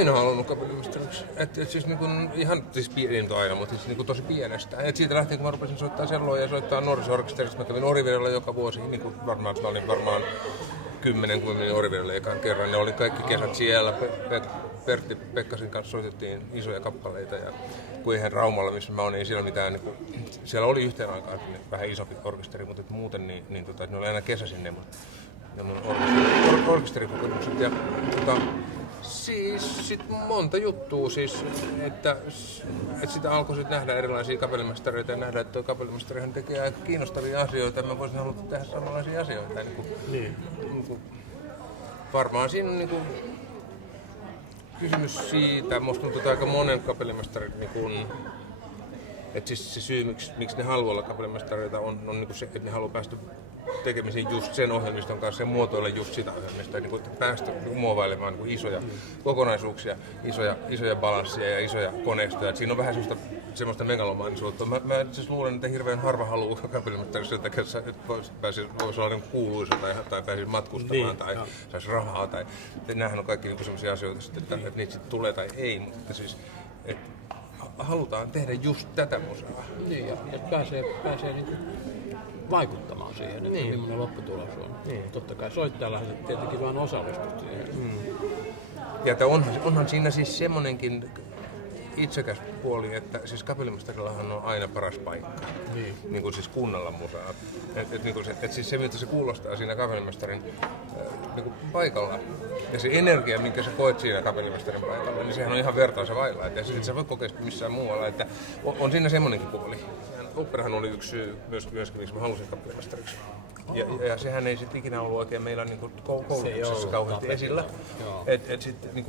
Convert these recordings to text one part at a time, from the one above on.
aina halunnut kapellimestariksi. Et siis niinku, ihan siis pienintä aina, mutta siis niinku tosi pienestä. Et siitä lähtien kun mä rupesin soittaa selloa ja soittaa nuoriso-orkesterissa, mä kävin Orivedellä joka vuosi. Niinku varmaan 10, kun menin Orivedelle ekan kerran. Ne oli kaikki kesät siellä. Pertti Pekkasin kanssa soitettiin isoja kappaleita. Ja kun eihän Raumalla, missä mä oon, niin siellä mitään, niin siellä oli yhteen aikaan vähän isompi orkesteri, mutta muuten ne oli aina kesäisin ne mun orkesterikokemukset. Ja siis sit monta juttua, siis, että sitä alkoi sit nähdä erilaisia kapellimestareita ja nähdä, että tuo kapellimestarihan tekee aika kiinnostavia asioita ja mä voisin haluta tehdä samanlaisia asioita. Niin. Varmaan siinä on kysymys siitä, musta tuntuu aika monen kapellimestarin, että siis se syy, miksi ne haluaa olla kapellimestareita on se, että ne haluaa päästä tekemiseen just sen ohjelmiston kanssa ja muotoilla just sitä ohjelmista, että päästä muovailemaan isoja kokonaisuuksia, isoja balansseja ja isoja koneistoja. Siinä on vähän semmoista megalomaanisuutta. Mä siis luulen, että hirveän harva haluaa kapellimestarissa, että voisi olla kuuluisa tai pääsisi matkustamaan tai saisi rahaa. Nämähän on kaikki sellaisia asioita, että niitä sitten tulee tai ei, mutta siis halutaan tehdä just tätä musaa. Niin, ja pääsee vaikuttamaan siihen, että millainen lopputulos on. Niin. Totta kai soittajalla tietenkin vaan osallistut siihen. Ja onhan siinä siis semmonenkin itsekäs puoli, että siis kapellimestarillahan on aina paras paikka. Niin kuin siis kuunnella musaa. Et siis se, mitä se kuulostaa siinä kapellimestarin paikalla ja se energia, minkä sä koet siinä kapellimestarin paikalla, niin sehän on ihan vertaansa vailla. Et siis et sä voi kokea missään muualla. Että on siinä semmonenkin puoli. Operahan oli yksi syy myöskin, miksi mä halusin kapellimestariksi. Ja sehän ei sitten ikinä ollut oikein meillä koulutuksessa kauheasti esillä. Et sitten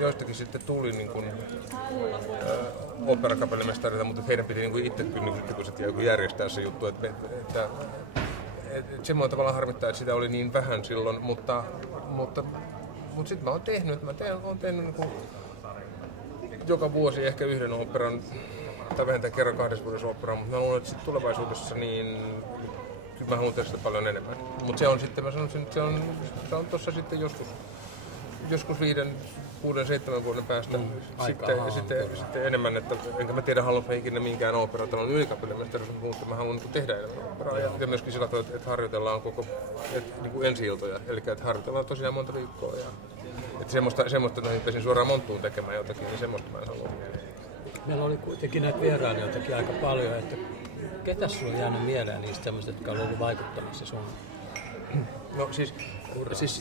joistakin sitten tuli operakapellimestareita, mutta heidän piti itse kun järjestää se juttu. Että semmoinen tavalla harmittaa, että sitä oli niin vähän silloin, mutta sitten mä oon tehnyt joka vuosi ehkä yhden operan tai vähintään kerran 2 vuodessa operaan, mutta mä luulen, että tulevaisuudessa niin mä haluan tehdä sitä paljon enemmän. Mutta se on sitten, mä sanoisin, että se on tossa sitten joskus 5, 6, 7 vuoden päästä sitten enemmän, että enkä mä tiedä haluanko ikinä minkään ooperatalon ylikapellimestarissa, mutta mä haluan tehdä enemmän operaa ja myöskin sillä tavalla, että harjoitellaan ensi-iltoja, eli että harjoitellaan tosiaan monta viikkoa ja että semmoista noihin pesin suoraan monttuun tekemään jotakin, niin semmoista mä en halua. Meillä oli kuitenkin näitä vierailijoitakin aika paljon, että ketä sulla on jäänyt mieleen niistä semmoista, jotka on ollut vaikuttamassa sun? No siis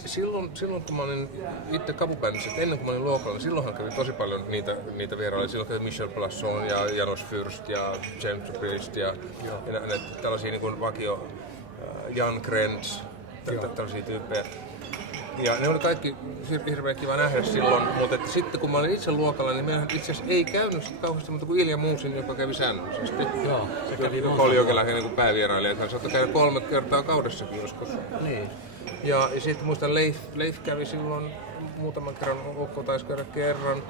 silloin kun mä olin itse kapubändissä, ennen kuin mä olin luokalla, niin silloinhan kävi tosi paljon niitä vierailijoita. Silloin kävi Michel Plasson ja Janos Fürst ja James Priest ja tällaisia niin kuin vakio Jan Krentz, tällaisia tyyppejä. Ja ne oli kaikki hirveän kiva nähdä silloin, mutta sitten kun mä olin itse luokalla, niin meillä itse asiassa ei käynyt kauheasti muuta kuin Ilja Muusin, joka kävi säännöllisesti. Joo, se kävi monta. Oli jokinlainen niin kuin päävierailija, että hän saattoi käydä 3 kertaa kaudessakin joskus. Niin. Ja sitten muistan Leif kävi silloin muutaman kerran, Okko taisi käydä kerran,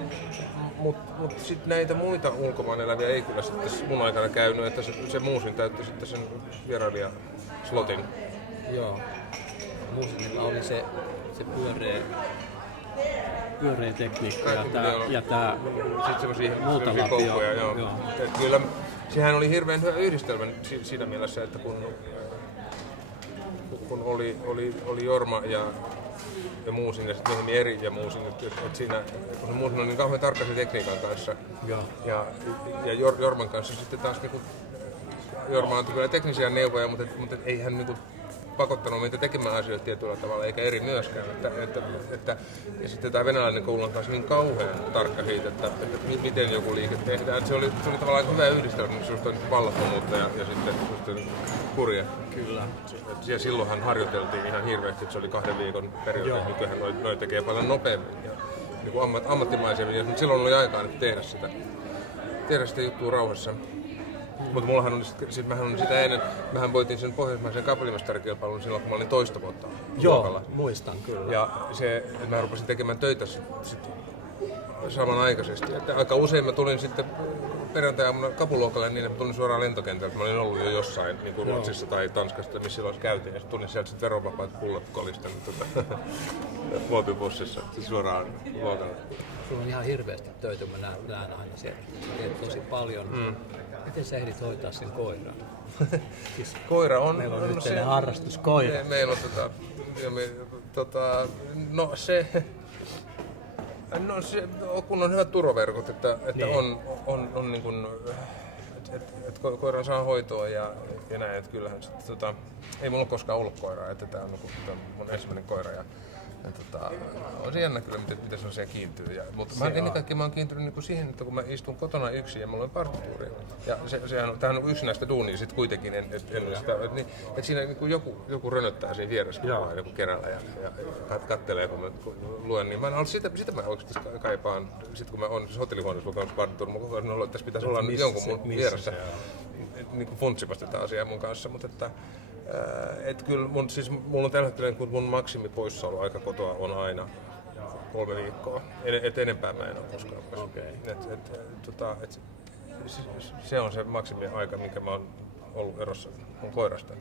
mutta sitten näitä muita ulkomaan eläviä ei kyllä sitten mun aikana käynyt, että se Muusin täytti sitten sen vierailijaslotin. Joo, Muusinilla oli se pyöreä tekniikka ja tää muuta lapio. Joo. Kyllä sehän oli hirveän hyvä yhdistelmä siinä mielessä, että kun oli Jorma ja Muusin ja sitten myöhemmin Eri ja Muusin, että siinä kun Muusin on niin kauhean tarkka sen tekniikan kanssa ja Jorman kanssa sitten taas Jorma antoi kyllä teknisiä neuvoja, mutta ei hän pakottanut meitä tekemään asioita tietyllä tavalla, eikä Eri myöskään. Ja sitten tämä venäläinen koulu on taas niin kauhean tarkka siitä, että miten joku liike tehdään. Se oli tavallaan hyvä yhdistelmä, sellaista vallattomuutta ja sitten kurja. Kyllä. Ja silloinhan harjoiteltiin ihan hirveästi, että se oli 2 viikon periodi. Nykyään noi tekee paljon nopeammin ja niin ammattimaisemmin. Ja silloin oli aikaa nyt tehdä sitä juttua rauhassa. Mutta mullahan oli mähän on sitä ennen, mähän voitin sen pohjoismaisen kapellimestarikilpailun silloin, kun mä olin 2 vuotta luokalla. Joo, muistan kyllä. Ja mä rupesin tekemään töitä sit samanaikaisesti. Että aika usein mä tulin sitten perjantai-aamuna Kapuluokalle niin, että tulin suoraan lentokentältä. Mä olin ollut jo jossain niin kuin Ruotsissa tai Tanskassa, missä silloin käytiin. Ja tulin sieltä sitten veronvapaat pullot kolisten muovibussissa suoraan luokalle. Sulla on ihan hirveästi töitä, mä näen aina siellä. Teet tosi paljon. Miten sä ehdit hoitaa sen koiran? Siis koira on... meillä on yhteinen harrastuskoira. Meillä on kun on hyvät turvaverkot, että niin. on niin kuin, että koiran saa hoitoa ja näin, että kyllähän ei mulla ole koskaan ollut koiraa, että tää on mun ensimmäinen koira ja on se jännä kyllä, miten se on siellä kiintyy. Mutta ennen kaikkea mä oon kiintynyt niinku siihen, että kun mä istun kotona yksin ja mulla on partituuri. Ja tämähän on yksi näistä duunia sit kuitenkin, että siinä niinku joku rönöttää siinä vieressä koko ajan joku kerällä ja kattelee kun mä luen. Niin sitä mä oikeasti kaipaan, sit kun mä oon siis hotellihuoneessa lukemassa partituuri, mä koko ajan että tässä pitäisi olla nyt jonkun mun vieressä niinku funtsimassa tätä asiaa mun kanssa. Mutta että kyllä mulla on tällä hetkellä kun mun maksimi poissaoloaika kotoa on aina 3 viikkoa. Enempää mä en ole koskaan pois. Okay. Se on se maksimi aika, minkä mä oon ollut erossa mun koirasta.